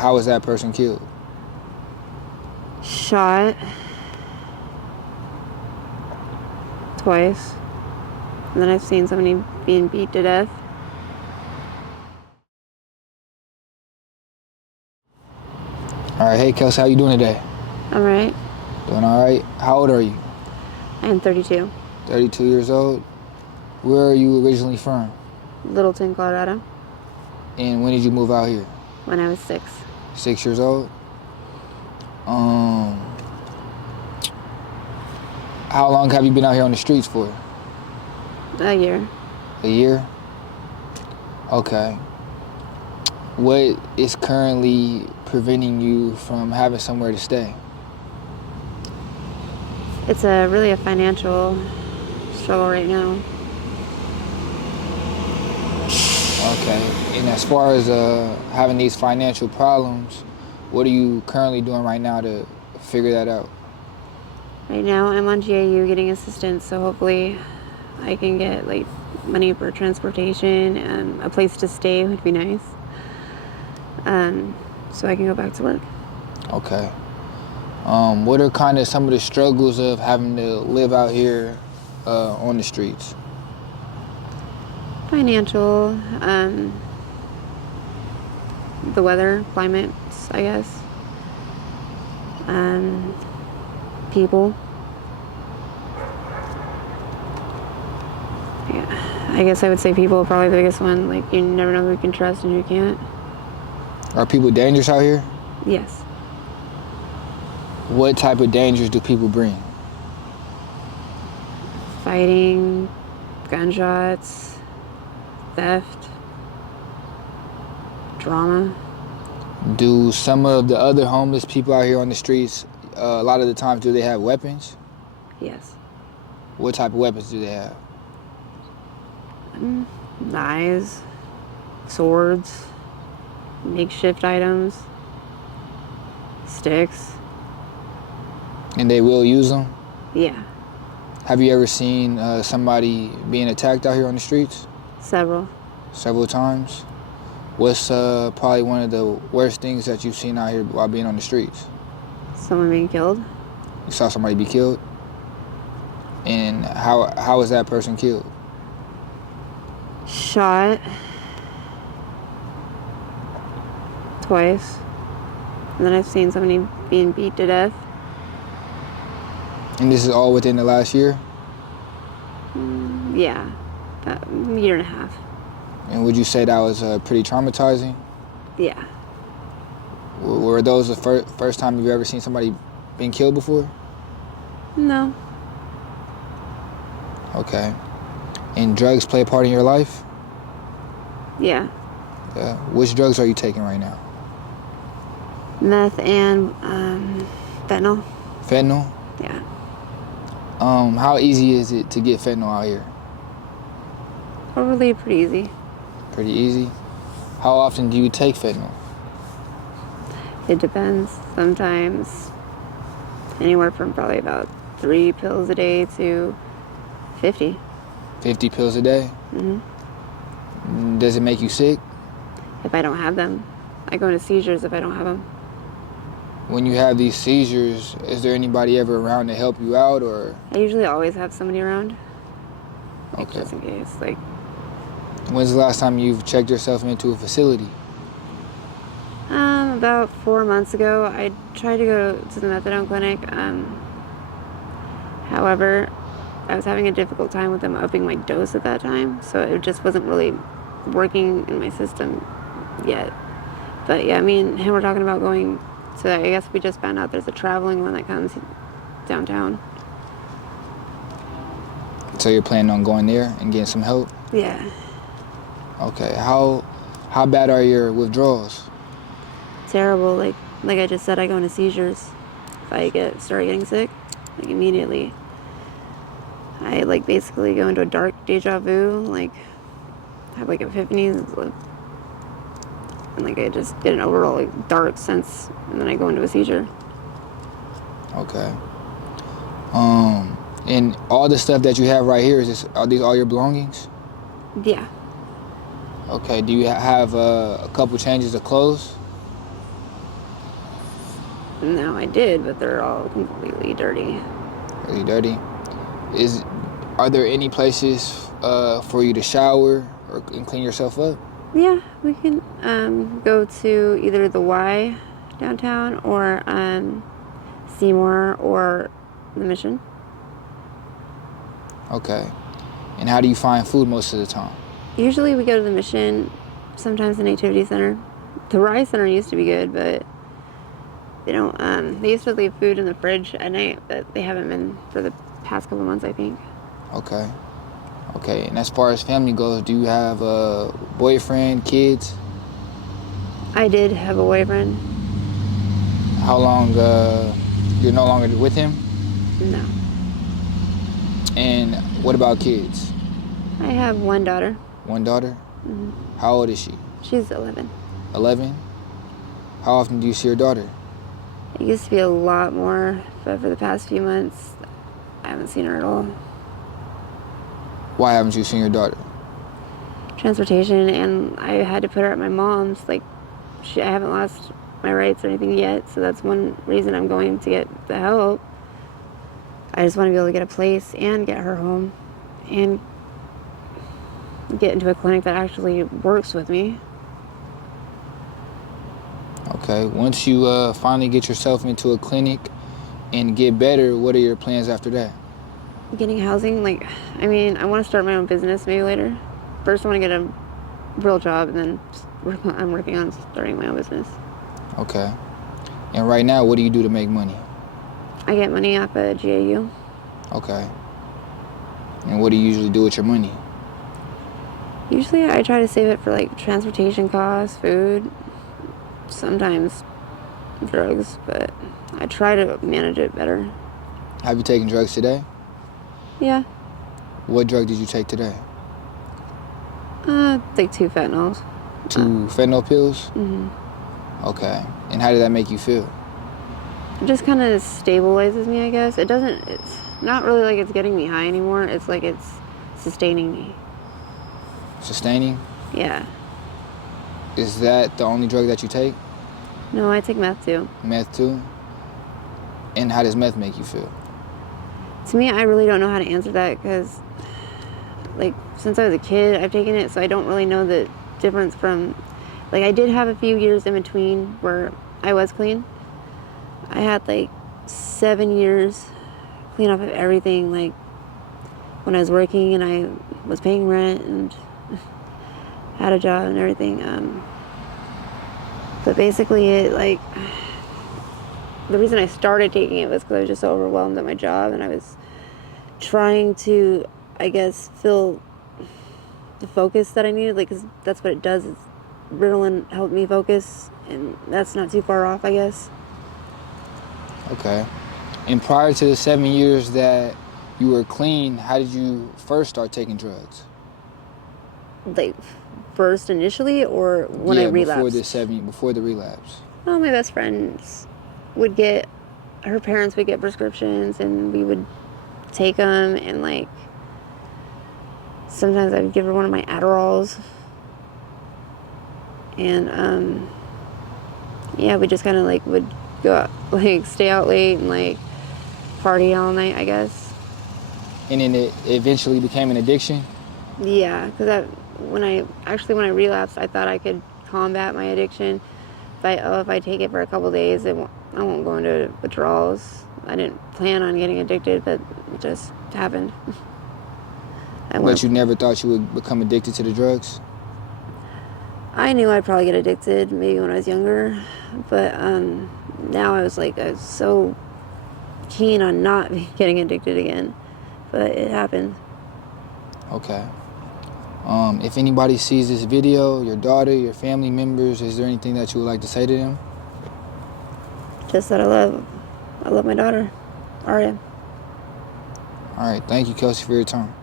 how was that person killed? Shot twice. And then I've seen somebody being beat to death. All right, hey Kelsey, how you doing today? All right. Doing all right. How old are you? I am 32. 32 years old. Where are you originally from? Littleton, Colorado. And when did you move out here? When I was 6. 6 years old. How long have you been out here on the streets for? A year. A year? Okay. What is currently preventing you from having somewhere to stay? It's really a financial struggle right now. Okay. And as far as having these financial problems, what are you currently doing right now to figure that out? Right now I'm on GIU getting assistance, so hopefully I can get like money for transportation and a place to stay would be nice. So I can go back to work. Okay. What are kind of some of the struggles of having to live out here on the streets? Financial, the weather, climate, I guess. People. Yeah, I guess I would say people are probably the biggest one. Like, you never know who you can trust and who you can't. Are people dangerous out here? Yes. What type of dangers do people bring? Fighting, gunshots, theft, drama. Do some of the other homeless people out here on the streets, a lot of the times, do they have weapons? Yes. What type of weapons do they have? Knives, swords, makeshift items, sticks. And they will use them? Yeah, Have you ever seen somebody being attacked out here on the streets? several. Several times? What's probably one of the worst things that you've seen out here while being on the streets? Someone being killed. You saw somebody be killed? And how was that person killed? Shot twice. And then I've seen somebody being beat to death. And this is all within the last year? Yeah, about a year and a half. And would you say that was pretty traumatizing? Yeah. Were those the first time you've ever seen somebody being killed before? No. Okay. And drugs play a part in your life? Yeah. Yeah. Which drugs are you taking right now? Meth and fentanyl. Fentanyl? Yeah. How easy is it to get fentanyl out here? Probably pretty easy. Pretty easy. How often do you take fentanyl? It depends. Sometimes anywhere from probably about 3 pills a day to 50. 50 pills a day? Does it make you sick? If I don't have them. I go into seizures if I don't have them. When you have these seizures, is there anybody ever around to help you out, or? I usually always have somebody around. Like, Okay. just in case. Like, When's the last time you've checked yourself into a facility? about 4 months ago, I tried to go to the methadone clinic. However, I was having a difficult time with them upping my dose at that time, so it just wasn't really working in my system yet. But yeah, me and him were talking about going to, I guess we just found out there's a traveling one that comes downtown. So you're planning on going there and getting some help? Yeah. Okay. How bad are your withdrawals? Terrible. Like I just said, I go into seizures if I start getting sick. Like immediately. I like basically go into a dark deja vu, like have like epiphanies, and like I just get an overall like dark sense, and then I go into a seizure. Okay. And all the stuff that you have right here, are these all your belongings? Yeah. Okay. Do you have a couple changes of clothes? No, I did, but they're all completely dirty. Really dirty. Are there any places for you to shower and clean yourself up? Yeah, we can go to either the Y downtown or Seymour or the Mission. Okay. And how do you find food most of the time? Usually we go to the Mission, sometimes the Nativity Center. The Rye Center used to be good, but they don't. They used to leave food in the fridge at night, but they haven't been for the past couple months, I think. Okay. Okay. And as far as family goes, do you have a boyfriend, kids? I did have a boyfriend. How long you're no longer with him? No. And what about kids? I have one daughter. One daughter? How old is she? She's 11. 11? How often do you see your daughter? It used to be a lot more, but for the past few months, I haven't seen her at all. Why haven't you seen your daughter? Transportation, and I had to put her at my mom's. Like, I haven't lost my rights or anything yet, so that's one reason I'm going to get the help. I just want to be able to get a place and get her home and get into a clinic that actually works with me. Okay. Once you finally get yourself into a clinic and get better, what are your plans after that? Getting housing, like, I mean, I want to start my own business maybe later. First, I want to get a real job, and then I'm working on starting my own business. Okay. And right now, what do you do to make money? I get money off of GAU. Okay. And what do you usually do with your money? Usually, I try to save it for like transportation costs, food, sometimes drugs, but I try to manage it better. Have you taken drugs today? Yeah. What drug did you take today? Like 2 fentanyls. 2 fentanyl pills? Mm-hmm. Okay. And how did that make you feel? It just kind of stabilizes me, I guess. It's not really like it's getting me high anymore. It's like it's sustaining me. Sustaining? Yeah. Is that the only drug that you take? No, I take meth too. Meth too? And how does meth make you feel? To me, I really don't know how to answer that because, like, since I was a kid, I've taken it, so I don't really know the difference from, like, I did have a few years in between where I was clean. I had, like, 7 years clean off of everything, like, when I was working and I was paying rent and had a job and everything. But basically, the reason I started taking it was because I was just so overwhelmed at my job, and I was trying to, I guess, feel the focus that I needed, like, 'cause that's what it does. Is Ritalin helped me focus, and that's not too far off, I guess. Okay. And prior to the 7 years that you were clean, how did you first start taking drugs? Like, first initially, or when I relapsed? Before the relapse. Oh, my best friends would get, her parents would get prescriptions, and we would take them, and, like, sometimes I would give her one of my Adderalls. And, yeah, we just kind of, like, would go out, like, stay out late and, like, party all night, I guess. And then it eventually became an addiction? Yeah, because when I relapsed, I thought I could combat my addiction. If I take it for a couple days, I won't go into withdrawals. I didn't plan on getting addicted, but it just happened. But you never thought you would become addicted to the drugs? I knew I'd probably get addicted maybe when I was younger, but now I was so keen on not getting addicted again, but it happened. Okay. If anybody sees this video, your daughter, your family members, is there anything that you would like to say to them? Just that I love my daughter, Aria. All right. Thank you, Kelsey, for your time.